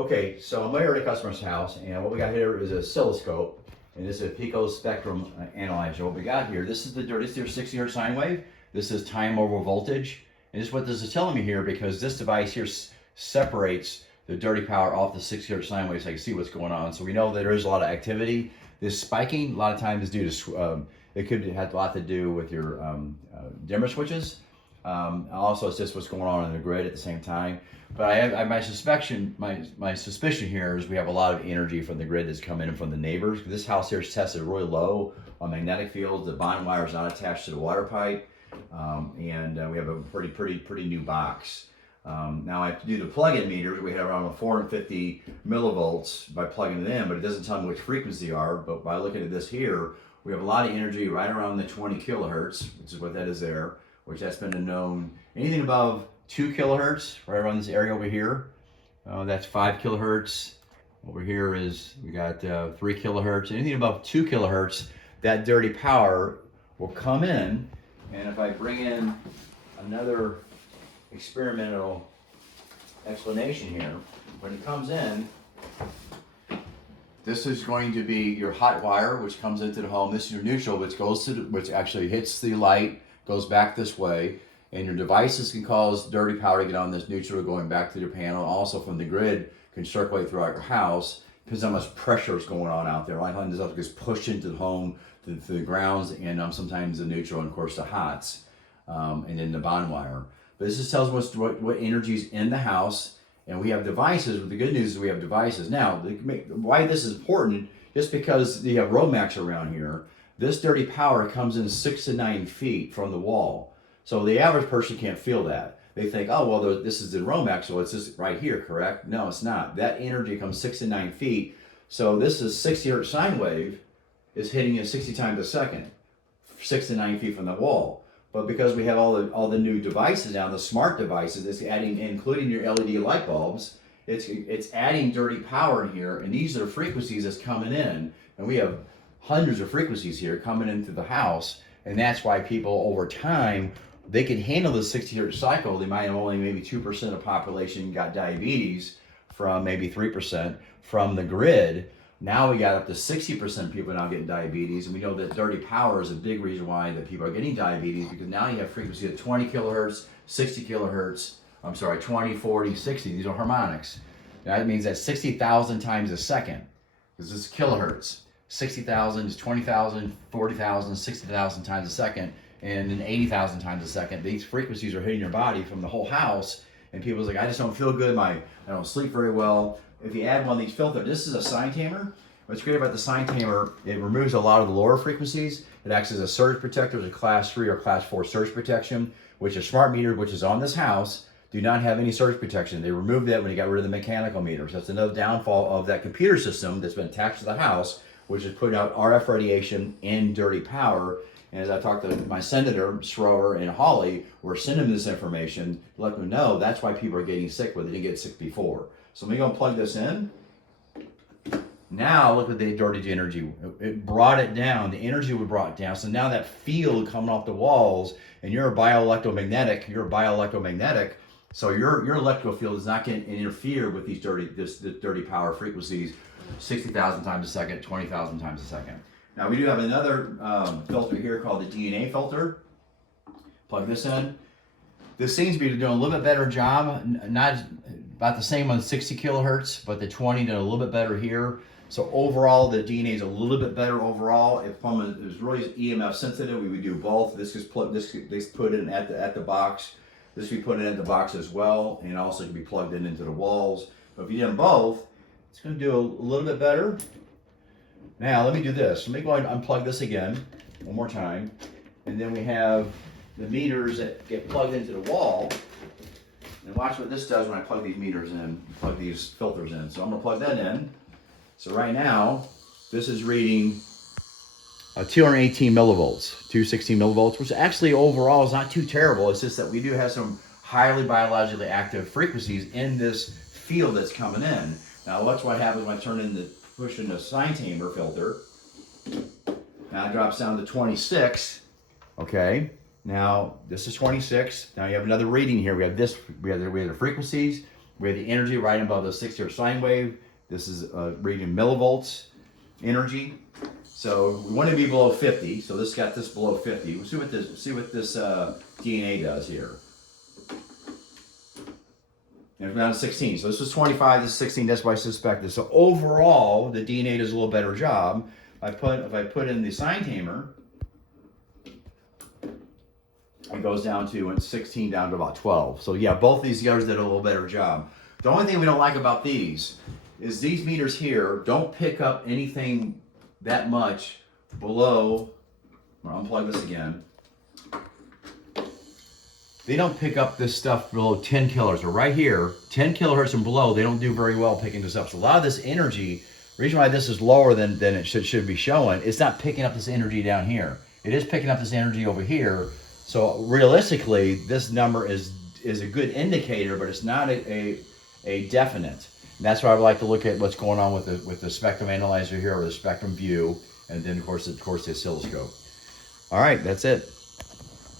Okay, so I'm here at a customer's house, and what we got here is a oscilloscope, and this is a pico spectrum analyzer. What we got here, this is your 60 hertz sine wave. This is time over voltage, and this is what this is telling me here, because this device here separates the dirty power off the 60 hertz sine wave, so I can see what's going on. So we know that there is a lot of activity. This spiking, a lot of times, is due to it could have a lot to do with your dimmer switches. Also, it's just what's going on in the grid at the same time. But my suspicion here is we have a lot of energy from the grid that's coming in from the neighbors. This house here is tested really low on magnetic fields. The bond wire is not attached to the water pipe, and we have a pretty new box. Now I have to do the plug-in meters. We have around 450 millivolts by plugging it in, but it doesn't tell me which frequency they are. But by looking at this here, we have a lot of energy right around the 20 kilohertz, which is what that is there, which that's been known. Anything above 2 kilohertz, right around this area over here, that's 5 kilohertz. Over here is, we got 3 kilohertz. Anything above 2 kilohertz, that dirty power will come in. And if I bring in another experimental explanation here, when it comes in, this is going to be your hot wire, which comes into the home. This is your neutral, which actually hits the light, goes back this way, and your devices can cause dirty power to get on this neutral going back to your panel. Also from the grid can circulate throughout your house. Depends how much pressure is going on out there. A lot of times this gets pushed into the home, to the grounds, and sometimes the neutral, and of course the hots, and then the bond wire. But this just tells us what energy is in the house, and we have devices. The good news is we have devices. Now, why this is important, just because you have Romax around here, this dirty power comes in 6 to 9 feet from the wall. So the average person can't feel that. They think, oh, well, this is in Romax, so it's just right here, correct? No, it's not. That energy comes 6 to 9 feet. So this is 60 hertz sine wave is hitting you 60 times a second, 6 to 9 feet from the wall. But because we have all the new devices now, the smart devices, it's adding, including your LED light bulbs, it's adding dirty power in here, and these are frequencies that's coming in, and we have hundreds of frequencies here coming into the house, and that's why people over time, they can handle the 60 hertz cycle. They might have only maybe 2% of population got diabetes from maybe 3% from the grid. Now we got up to 60% people now getting diabetes, and we know that dirty power is a big reason why that people are getting diabetes, because now you have frequency of 20 kilohertz, 60 kilohertz, 20, 40, 60, these are harmonics. That means that 60,000 times a second, because this is kilohertz. 60,000 is 20,000, 40,000, 60,000 times a second, and then 80,000 times a second. These frequencies are hitting your body from the whole house, and people's like, I just don't feel good, I don't sleep very well. If you add one of these filters, this is a sine tamer. What's great about the sine tamer, it removes a lot of the lower frequencies. It acts as a surge protector, as a class 3 or class 4 surge protection, which a smart meter, which is on this house, do not have any surge protection. They removed that when you got rid of the mechanical meters. That's another downfall of that computer system that's been attached to the house, which is putting out RF radiation and dirty power. And as I talked to my senator, Schroer and Hawley, we're sending this information to let them know that's why people are getting sick, but they didn't get sick before. So let me go and plug this in. Now look at the dirty energy. It brought it down. The energy was brought down. So now that field coming off the walls, and you're electro-magnetic. So your electrical field is not going to interfere with these dirty power frequencies, 60,000 times a second, 20,000 times a second. Now we do have another filter here called the DNA filter. Plug this in. This seems to be doing a little bit better job, not about the same on 60 kilohertz, but the 20 did a little bit better here. So overall, the DNA is a little bit better overall. If it was really EMF sensitive, we would do both. This is put in at the box. This we put in at the box as well, and also can be plugged into the walls. But if you do them both, it's going to do a little bit better. Now let me do this. Let me go ahead and unplug this again one more time, and then we have the meters that get plugged into the wall. And watch what this does when I plug these meters in, plug these filters in. So I'm going to plug that in. So right now, this is reading 218 millivolts, 216 millivolts, which actually overall is not too terrible. It's just that we do have some highly biologically active frequencies in this field that's coming in. Now watch what happens when I push in the sine tamer filter. Now it drops down to 26. Okay. Now this is 26. Now you have another reading here. We have the frequencies, We have the energy right above the 6 hertz sine wave. This is reading millivolts energy. So we want to be below 50. So this got this below 50. We'll see what this DNA does here. And it's down to 16. So this was 25. This is 16. That's what I suspected. So overall, the DNA does a little better job. If I put in the sine tamer, it goes down to 16 down to about 12. So yeah, both these guys did a little better job. The only thing we don't like about these is these meters here don't pick up anything that much below. I'll unplug this again. They don't pick up this stuff below 10 kilohertz. Or right here, 10 kilohertz and below, they don't do very well picking this up. So a lot of this energy, the reason why this is lower than it should be showing, it's not picking up this energy down here. It is picking up this energy over here. So realistically, this number is a good indicator, but it's not a definite. And that's why I would like to look at what's going on with the spectrum analyzer here, or the spectrum view, and then of course the oscilloscope. All right, that's it.